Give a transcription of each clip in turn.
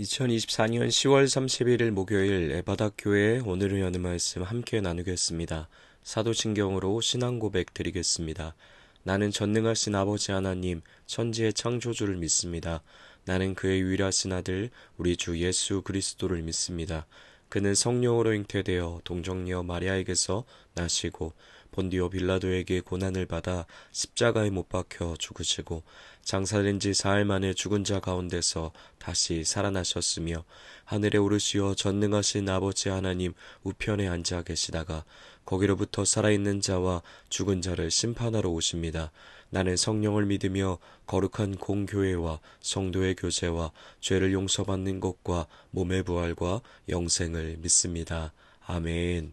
2024년 10월 31일 목요일 에바닥교회 오늘은 여는 말씀 함께 나누겠습니다. 사도신경으로 신앙 고백 드리겠습니다. 나는 전능하신 아버지 하나님 천지의 창조주를 믿습니다. 나는 그의 유일하신 아들 우리 주 예수 그리스도를 믿습니다. 그는 성령으로 잉태되어 동정녀 마리아에게서 나시고 본디오 빌라도에게 고난을 받아 십자가에 못 박혀 죽으시고 장사된 지 사흘 만에 죽은 자 가운데서 다시 살아나셨으며 하늘에 오르시어 전능하신 아버지 하나님 우편에 앉아 계시다가 거기로부터 살아있는 자와 죽은 자를 심판하러 오십니다. 나는 성령을 믿으며 거룩한 공교회와 성도의 교제와 죄를 용서받는 것과 몸의 부활과 영생을 믿습니다. 아멘.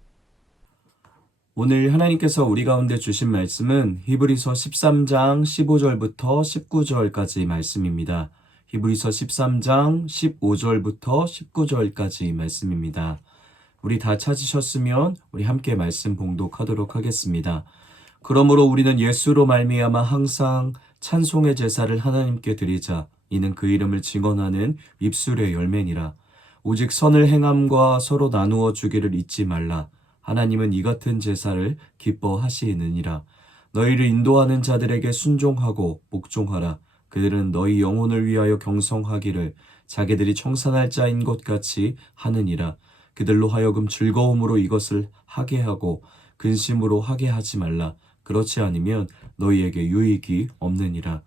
오늘 하나님께서 우리 가운데 주신 말씀은 히브리서 13장 15절부터 19절까지 말씀입니다. 히브리서 13장 15절부터 19절까지 말씀입니다. 우리 다 찾으셨으면 우리 함께 말씀 봉독하도록 하겠습니다. 그러므로 우리는 예수로 말미암아 항상 찬송의 제사를 하나님께 드리자. 이는 그 이름을 증언하는 입술의 열매니라. 오직 선을 행함과 서로 나누어 주기를 잊지 말라. 하나님은 이 같은 제사를 기뻐하시느니라. 너희를 인도하는 자들에게 순종하고 복종하라. 그들은 너희 영혼을 위하여 경성하기를 자기들이 청산할 자인 것 같이 하느니라. 그들로 하여금 즐거움으로 이것을 하게 하고 근심으로 하게 하지 말라. 그렇지 않으면 너희에게 유익이 없느니라.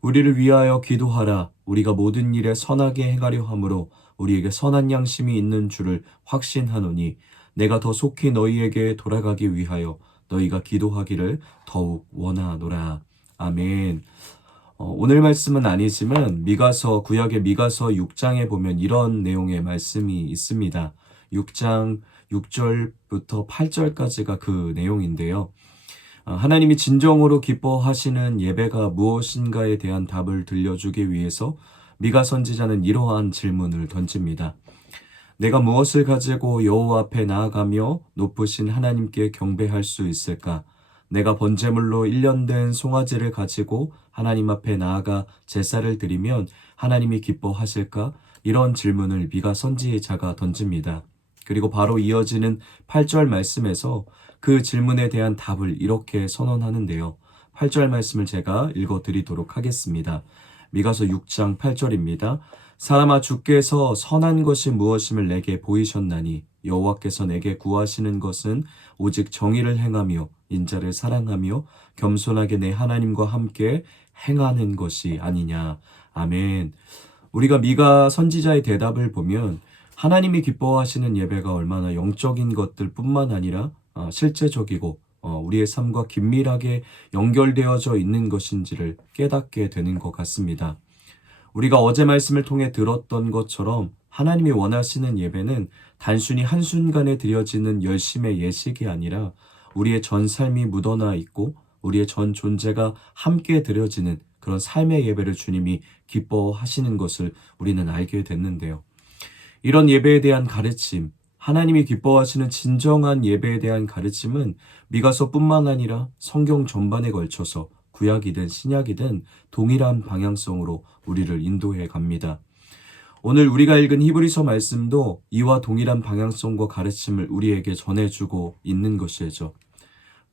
우리를 위하여 기도하라. 우리가 모든 일에 선하게 행하려 함으로 우리에게 선한 양심이 있는 줄을 확신하노니 내가 더 속히 너희에게 돌아가기 위하여 너희가 기도하기를 더욱 원하노라. 아멘. 오늘 말씀은 아니지만 구약의 미가서 6장에 보면 이런 내용의 말씀이 있습니다. 6장 6절부터 8절까지가 그 내용인데요. 하나님이 진정으로 기뻐하시는 예배가 무엇인가에 대한 답을 들려주기 위해서 미가 선지자는 이러한 질문을 던집니다. 내가 무엇을 가지고 여호와 앞에 나아가며 높으신 하나님께 경배할 수 있을까? 내가 번제물로 1년 된 송아지를 가지고 하나님 앞에 나아가 제사를 드리면 하나님이 기뻐하실까? 이런 질문을 미가 선지자가 던집니다. 그리고 바로 이어지는 8절 말씀에서 그 질문에 대한 답을 이렇게 선언하는데요. 8절 말씀을 제가 읽어드리도록 하겠습니다. 미가서 6장 8절입니다. 사람아 주께서 선한 것이 무엇임을 내게 보이셨나니 여호와께서 내게 구하시는 것은 오직 정의를 행하며 인자를 사랑하며 겸손하게 내 하나님과 함께 행하는 것이 아니냐. 아멘. 우리가 미가 선지자의 대답을 보면 하나님이 기뻐하시는 예배가 얼마나 영적인 것들 뿐만 아니라 실제적이고 우리의 삶과 긴밀하게 연결되어져 있는 것인지를 깨닫게 되는 것 같습니다. 우리가 어제 말씀을 통해 들었던 것처럼 하나님이 원하시는 예배는 단순히 한순간에 드려지는 열심의 예식이 아니라 우리의 전 삶이 묻어나 있고 우리의 전 존재가 함께 드려지는 그런 삶의 예배를 주님이 기뻐하시는 것을 우리는 알게 됐는데요. 이런 예배에 대한 가르침, 하나님이 기뻐하시는 진정한 예배에 대한 가르침은 미가서뿐만 아니라 성경 전반에 걸쳐서 구약이든 신약이든 동일한 방향성으로 우리를 인도해 갑니다. 오늘 우리가 읽은 히브리서 말씀도 이와 동일한 방향성과 가르침을 우리에게 전해주고 있는 것이죠.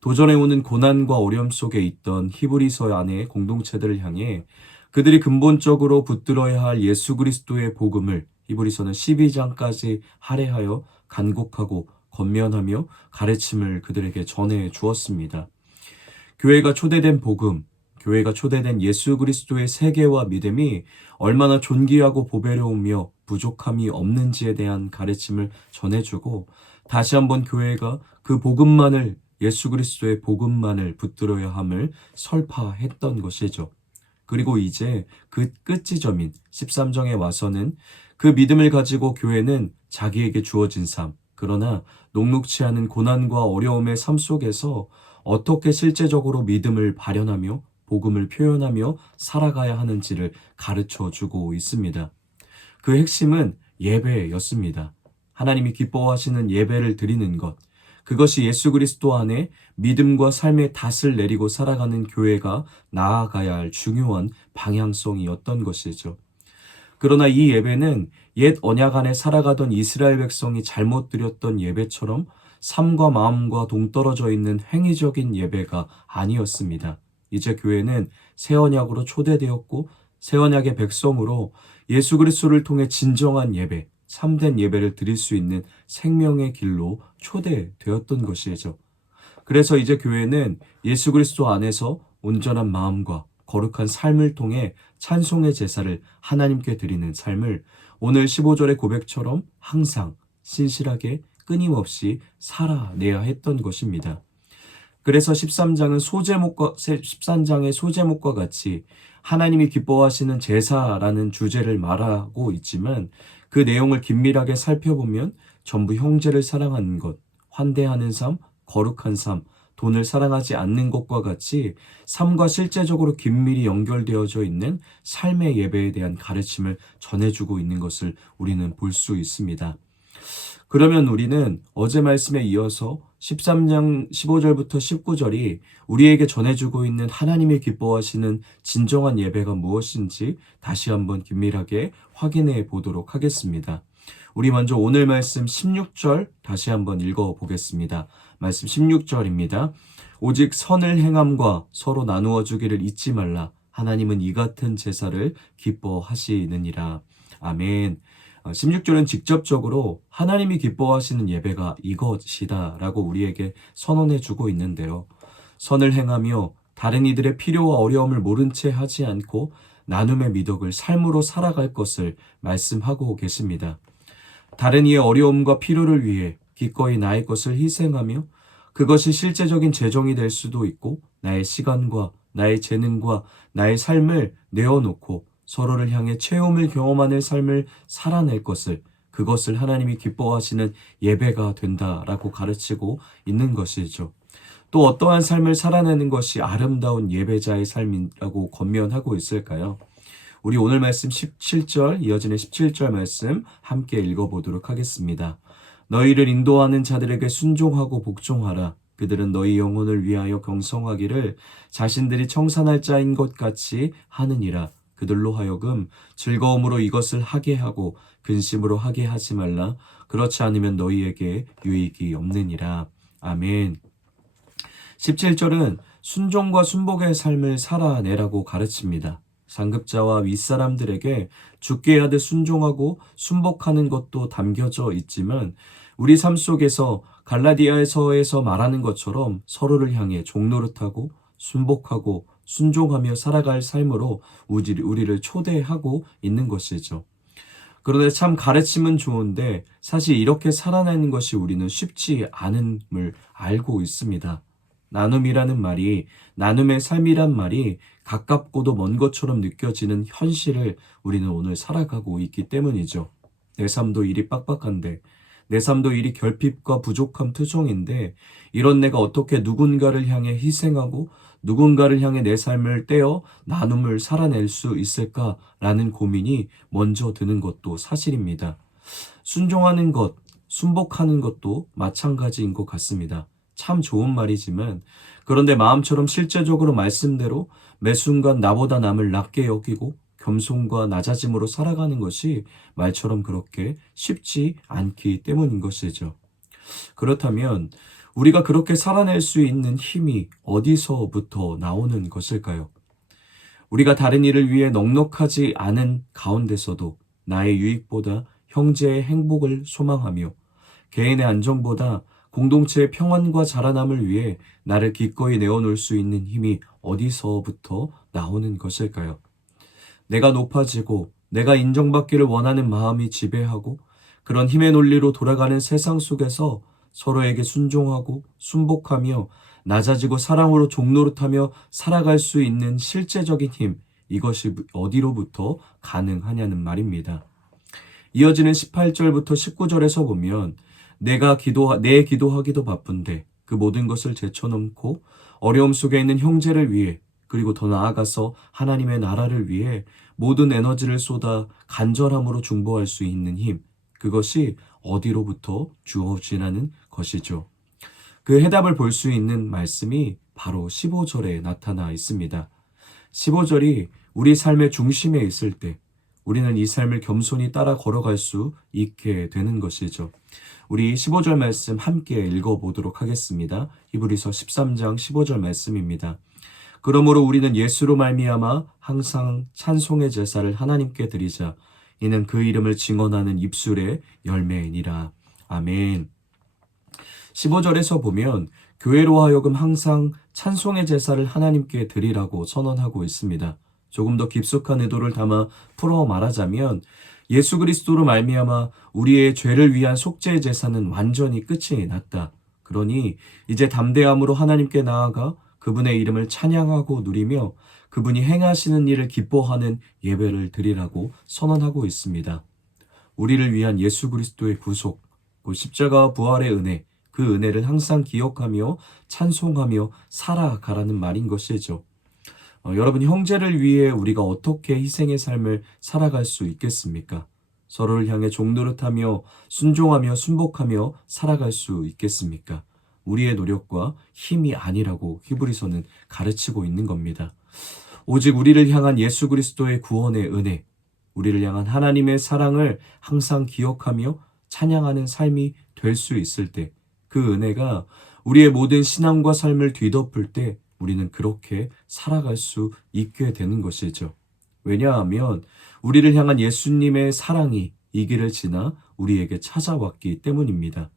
도전해오는 고난과 어려움 속에 있던 히브리서 안의 공동체들을 향해 그들이 근본적으로 붙들어야 할 예수 그리스도의 복음을 히브리서는 12장까지 할애하여 간곡하고 권면하며 가르침을 그들에게 전해 주었습니다. 교회가 초대된 복음, 교회가 초대된 예수 그리스도의 세계와 믿음이 얼마나 존귀하고 보배로우며 부족함이 없는지에 대한 가르침을 전해주고 다시 한번 교회가 그 복음만을 예수 그리스도의 복음만을 붙들어야 함을 설파했던 것이죠. 그리고 이제 그 끝지점인 13장에 와서는 그 믿음을 가지고 교회는 자기에게 주어진 삶, 그러나 녹록치 않은 고난과 어려움의 삶 속에서 어떻게 실제적으로 믿음을 발현하며 복음을 표현하며 살아가야 하는지를 가르쳐주고 있습니다. 그 핵심은 예배였습니다. 하나님이 기뻐하시는 예배를 드리는 것, 그것이 예수 그리스도 안에 믿음과 삶의 닷을 내리고 살아가는 교회가 나아가야 할 중요한 방향성이었던 것이죠. 그러나 이 예배는 옛 언약 안에 살아가던 이스라엘 백성이 잘못 드렸던 예배처럼 삶과 마음과 동떨어져 있는 행위적인 예배가 아니었습니다. 이제 교회는 새 언약으로 초대되었고 새 언약의 백성으로 예수 그리스도를 통해 진정한 예배, 참된 예배를 드릴 수 있는 생명의 길로 초대되었던 것이죠. 그래서 이제 교회는 예수 그리스도 안에서 온전한 마음과 거룩한 삶을 통해 찬송의 제사를 하나님께 드리는 삶을 오늘 15절의 고백처럼 항상 신실하게 끊임없이 살아내야 했던 것입니다. 그래서 13장의 소제목과 같이 하나님이 기뻐하시는 제사라는 주제를 말하고 있지만 그 내용을 긴밀하게 살펴보면 전부 형제를 사랑하는 것, 환대하는 삶, 거룩한 삶, 돈을 사랑하지 않는 것과 같이 삶과 실제적으로 긴밀히 연결되어져 있는 삶의 예배에 대한 가르침을 전해주고 있는 것을 우리는 볼 수 있습니다. 그러면 우리는 어제 말씀에 이어서 13장 15절부터 19절이 우리에게 전해주고 있는 하나님이 기뻐하시는 진정한 예배가 무엇인지 다시 한번 긴밀하게 확인해 보도록 하겠습니다. 우리 먼저 오늘 말씀 16절 다시 한번 읽어보겠습니다. 말씀 16절입니다. 오직 선을 행함과 서로 나누어 주기를 잊지 말라. 하나님은 이 같은 제사를 기뻐하시느니라. 아멘. 16절은 직접적으로 하나님이 기뻐하시는 예배가 이것이다 라고 우리에게 선언해 주고 있는데요. 선을 행하며 다른 이들의 필요와 어려움을 모른 채 하지 않고 나눔의 미덕을 삶으로 살아갈 것을 말씀하고 계십니다. 다른 이의 어려움과 필요를 위해 기꺼이 나의 것을 희생하며 그것이 실제적인 재정이 될 수도 있고 나의 시간과 나의 재능과 나의 삶을 내어놓고 서로를 향해 체험을 경험하는 삶을 살아낼 것을, 그것을 하나님이 기뻐하시는 예배가 된다라고 가르치고 있는 것이죠. 또 어떠한 삶을 살아내는 것이 아름다운 예배자의 삶이라고 권면하고 있을까요? 우리 오늘 말씀 17절, 이어지는 17절 말씀 함께 읽어보도록 하겠습니다. 너희를 인도하는 자들에게 순종하고 복종하라. 그들은 너희 영혼을 위하여 경성하기를 자신들이 청산할 자인 것 같이 하느니라. 그들로 하여금 즐거움으로 이것을 하게 하고 근심으로 하게 하지 말라. 그렇지 않으면 너희에게 유익이 없느니라. 아멘. 17절은 순종과 순복의 삶을 살아내라고 가르칩니다. 상급자와 윗사람들에게 죽게 하듯 순종하고 순복하는 것도 담겨져 있지만 우리 삶 속에서 갈라디아서에서 말하는 것처럼 서로를 향해 종노릇하고 순복하고 순종하며 살아갈 삶으로 우리를 초대하고 있는 것이죠. 그런데 참 가르침은 좋은데 사실 이렇게 살아내는 것이 우리는 쉽지 않음을 알고 있습니다. 나눔이라는 말이, 나눔의 삶이란 말이 가깝고도 먼 것처럼 느껴지는 현실을 우리는 오늘 살아가고 있기 때문이죠. 내 삶도 일이 빡빡한데, 내 삶도 일이 결핍과 부족함 투성인데 이런 내가 어떻게 누군가를 향해 희생하고 누군가를 향해 내 삶을 떼어 나눔을 살아낼 수 있을까라는 고민이 먼저 드는 것도 사실입니다. 순종하는 것, 순복하는 것도 마찬가지인 것 같습니다. 참 좋은 말이지만 그런데 마음처럼 실제적으로 말씀대로 매 순간 나보다 남을 낮게 여기고 겸손과 낮아짐으로 살아가는 것이 말처럼 그렇게 쉽지 않기 때문인 것이죠. 그렇다면 우리가 그렇게 살아낼 수 있는 힘이 어디서부터 나오는 것일까요? 우리가 다른 일을 위해 넉넉하지 않은 가운데서도 나의 유익보다 형제의 행복을 소망하며 개인의 안정보다 공동체의 평안과 자라남을 위해 나를 기꺼이 내어놓을 수 있는 힘이 어디서부터 나오는 것일까요? 내가 높아지고 내가 인정받기를 원하는 마음이 지배하고 그런 힘의 논리로 돌아가는 세상 속에서 서로에게 순종하고 순복하며 낮아지고 사랑으로 종노릇하며 살아갈 수 있는 실제적인 힘, 이것이 어디로부터 가능하냐는 말입니다. 이어지는 18절부터 19절에서 보면 내 기도하기도 바쁜데 그 모든 것을 제쳐놓고 어려움 속에 있는 형제를 위해 그리고 더 나아가서 하나님의 나라를 위해 모든 에너지를 쏟아 간절함으로 중보할 수 있는 힘, 그것이 어디로부터 주어지라는 것이죠. 그 해답을 볼 수 있는 말씀이 바로 15절에 나타나 있습니다. 15절이 우리 삶의 중심에 있을 때, 우리는 이 삶을 겸손히 따라 걸어갈 수 있게 되는 것이죠. 우리 15절 말씀 함께 읽어보도록 하겠습니다. 히브리서 13장 15절 말씀입니다. 그러므로 우리는 예수로 말미암아 항상 찬송의 제사를 하나님께 드리자. 이는 그 이름을 증언하는 입술의 열매이니라. 아멘. 15절에서 보면 교회로 하여금 항상 찬송의 제사를 하나님께 드리라고 선언하고 있습니다. 조금 더 깊숙한 의도를 담아 풀어 말하자면 예수 그리스도로 말미암아 우리의 죄를 위한 속죄 제사는 완전히 끝이 났다. 그러니 이제 담대함으로 하나님께 나아가 그분의 이름을 찬양하고 누리며 그분이 행하시는 일을 기뻐하는 예배를 드리라고 선언하고 있습니다. 우리를 위한 예수 그리스도의 구속, 그 십자가와 부활의 은혜, 그 은혜를 항상 기억하며 찬송하며 살아가라는 말인 것이죠. 여러분, 형제를 위해 우리가 어떻게 희생의 삶을 살아갈 수 있겠습니까? 서로를 향해 종노릇하며 순종하며 순복하며 살아갈 수 있겠습니까? 우리의 노력과 힘이 아니라고 히브리서는 가르치고 있는 겁니다. 오직 우리를 향한 예수 그리스도의 구원의 은혜, 우리를 향한 하나님의 사랑을 항상 기억하며 찬양하는 삶이 될 수 있을 때, 그 은혜가 우리의 모든 신앙과 삶을 뒤덮을 때 우리는 그렇게 살아갈 수 있게 되는 것이죠. 왜냐하면 우리를 향한 예수님의 사랑이 이 길을 지나 우리에게 찾아왔기 때문입니다.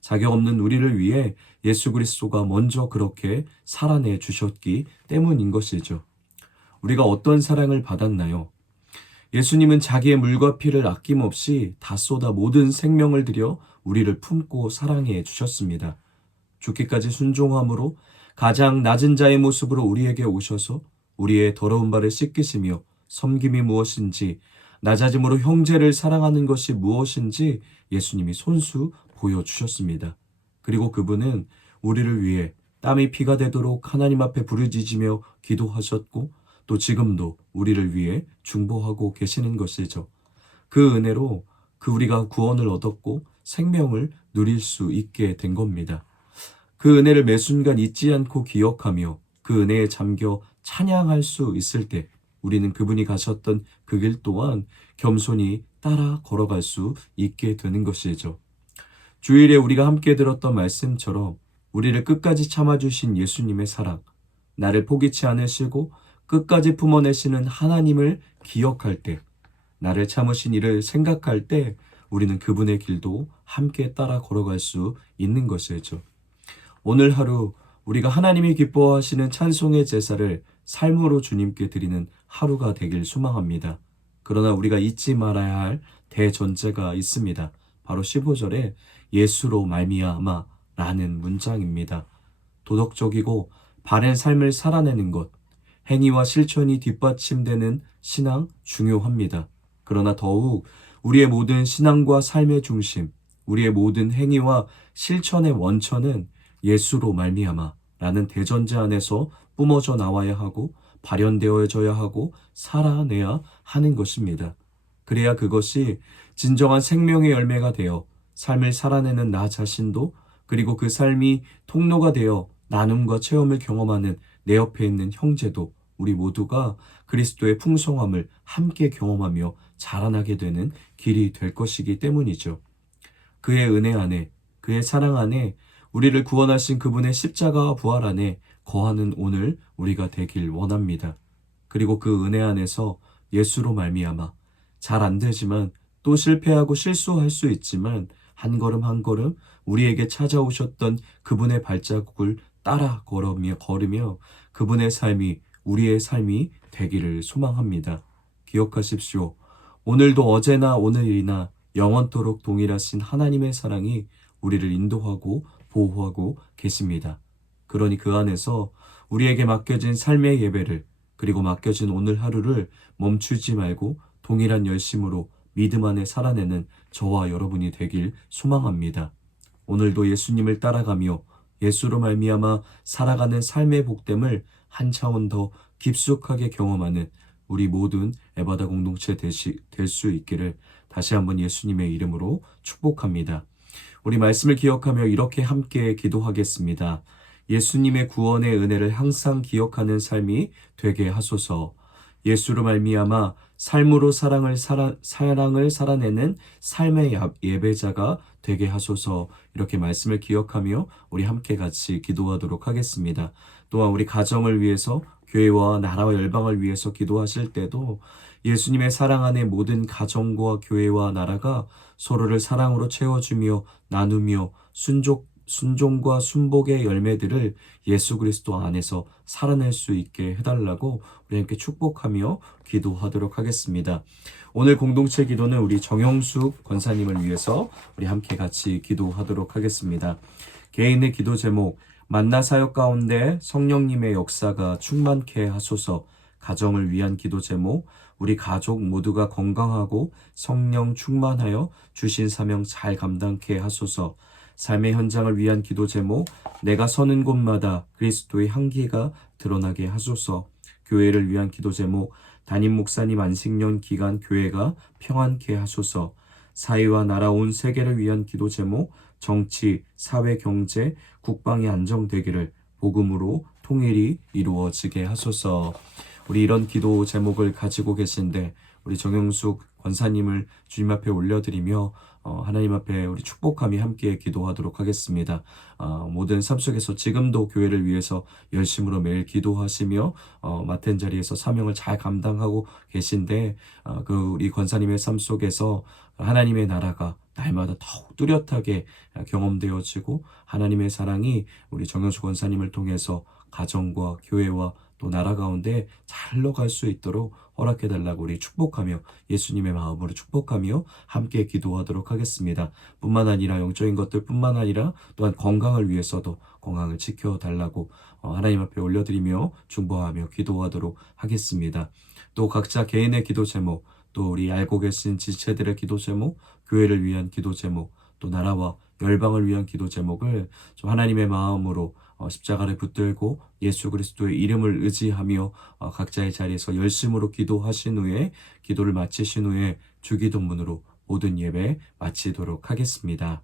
자격 없는 우리를 위해 예수 그리스도가 먼저 그렇게 살아내 주셨기 때문인 것이죠. 우리가 어떤 사랑을 받았나요? 예수님은 자기의 물과 피를 아낌없이 다 쏟아 모든 생명을 들여 우리를 품고 사랑해 주셨습니다. 죽기까지 순종함으로 가장 낮은 자의 모습으로 우리에게 오셔서 우리의 더러운 발을 씻기시며 섬김이 무엇인지, 낮아짐으로 형제를 사랑하는 것이 무엇인지 예수님이 손수 보여주셨습니다. 그리고 그분은 우리를 위해 땀이 피가 되도록 하나님 앞에 부르짖으며 기도하셨고 또 지금도 우리를 위해 중보하고 계시는 것이죠. 그 은혜로 우리가 구원을 얻었고 생명을 누릴 수 있게 된 겁니다. 그 은혜를 매 순간 잊지 않고 기억하며 그 은혜에 잠겨 찬양할 수 있을 때 우리는 그분이 가셨던 그 길 또한 겸손히 따라 걸어갈 수 있게 되는 것이죠. 주일에 우리가 함께 들었던 말씀처럼 우리를 끝까지 참아주신 예수님의 사랑, 나를 포기치 않으시고 끝까지 품어내시는 하나님을 기억할 때, 나를 참으신 이를 생각할 때 우리는 그분의 길도 함께 따라 걸어갈 수 있는 것이죠. 오늘 하루 우리가 하나님이 기뻐하시는 찬송의 제사를 삶으로 주님께 드리는 하루가 되길 소망합니다. 그러나 우리가 잊지 말아야 할 대전제가 있습니다. 바로 15절에 예수로 말미암아 라는 문장입니다. 도덕적이고 바른 삶을 살아내는 것, 행위와 실천이 뒷받침되는 신앙 중요합니다. 그러나 더욱 우리의 모든 신앙과 삶의 중심, 우리의 모든 행위와 실천의 원천은 예수로 말미암아 라는 대전제 안에서 뿜어져 나와야 하고 발현되어져야 하고 살아내야 하는 것입니다. 그래야 그것이 진정한 생명의 열매가 되어 삶을 살아내는 나 자신도, 그리고 그 삶이 통로가 되어 나눔과 체험을 경험하는 내 옆에 있는 형제도, 우리 모두가 그리스도의 풍성함을 함께 경험하며 자라나게 되는 길이 될 것이기 때문이죠. 그의 은혜 안에, 그의 사랑 안에, 우리를 구원하신 그분의 십자가와 부활 안에 거하는 오늘 우리가 되길 원합니다. 그리고 그 은혜 안에서 예수로 말미암아 잘 안 되지만, 또 실패하고 실수할 수 있지만 한 걸음 한 걸음 우리에게 찾아오셨던 그분의 발자국을 따라 걸으며 그분의 삶이 우리의 삶이 되기를 소망합니다. 기억하십시오. 오늘도 어제나 오늘이나 영원토록 동일하신 하나님의 사랑이 우리를 인도하고 보호하고 계십니다. 그러니 그 안에서 우리에게 맡겨진 삶의 예배를, 그리고 맡겨진 오늘 하루를 멈추지 말고 동일한 열심으로 믿음 안에 살아내는 저와 여러분이 되길 소망합니다. 오늘도 예수님을 따라가며 예수로 말미암아 살아가는 삶의 복됨을 한 차원 더 깊숙하게 경험하는 우리 모든 에바다 공동체 될 수 있기를 다시 한번 예수님의 이름으로 축복합니다. 우리 말씀을 기억하며 이렇게 함께 기도하겠습니다. 예수님의 구원의 은혜를 항상 기억하는 삶이 되게 하소서. 예수로 말미암아 삶으로 사랑을 살아내는 삶의 예배자가 되게 하소서. 이렇게 말씀을 기억하며 우리 함께 같이 기도하도록 하겠습니다. 또한 우리 가정을 위해서 교회와 나라와 열방을 위해서 기도하실 때도 예수님의 사랑 안에 모든 가정과 교회와 나라가 서로를 사랑으로 채워주며 나누며 순종과 순복의 열매들을 예수 그리스도 안에서 살아낼 수 있게 해달라고 우리 함께 축복하며 기도하도록 하겠습니다. 오늘 공동체 기도는 우리 정영숙 권사님을 위해서 우리 함께 같이 기도하도록 하겠습니다. 개인의 기도 제목, 만나 사역 가운데 성령님의 역사가 충만케 하소서. 가정을 위한 기도 제목, 우리 가족 모두가 건강하고 성령 충만하여 주신 사명 잘 감당케 하소서. 삶의 현장을 위한 기도 제목, 내가 서는 곳마다 그리스도의 향기가 드러나게 하소서. 교회를 위한 기도 제목, 담임 목사님 안식년 기간 교회가 평안케 하소서. 사회와 나라 온 세계를 위한 기도 제목, 정치, 사회, 경제, 국방이 안정되기를 복음으로 통일이 이루어지게 하소서. 우리 이런 기도 제목을 가지고 계신데 우리 정영숙 권사님을 주님 앞에 올려드리며 하나님 앞에 우리 축복하며 함께 기도하도록 하겠습니다. 모든 삶 속에서 지금도 교회를 위해서 열심으로 매일 기도하시며 맡은 자리에서 사명을 잘 감당하고 계신데 우리 권사님의 삶 속에서 하나님의 나라가 날마다 더욱 뚜렷하게 경험되어지고 하나님의 사랑이 우리 정영숙 권사님을 통해서 가정과 교회와 또 나라 가운데 잘 흘러갈 수 있도록 허락해달라고 우리 축복하며 예수님의 마음으로 축복하며 함께 기도하도록 하겠습니다. 뿐만 아니라 영적인 것들 뿐만 아니라 또한 건강을 위해서도 건강을 지켜달라고 하나님 앞에 올려드리며 중보하며 기도하도록 하겠습니다. 또 각자 개인의 기도 제목, 또 우리 알고 계신 지체들의 기도 제목, 교회를 위한 기도 제목, 또 나라와 열방을 위한 기도 제목을 좀 하나님의 마음으로 십자가를 붙들고 예수 그리스도의 이름을 의지하며 각자의 자리에서 열심으로 기도하신 후에 기도를 마치신 후에 주기도문으로 모든 예배 마치도록 하겠습니다.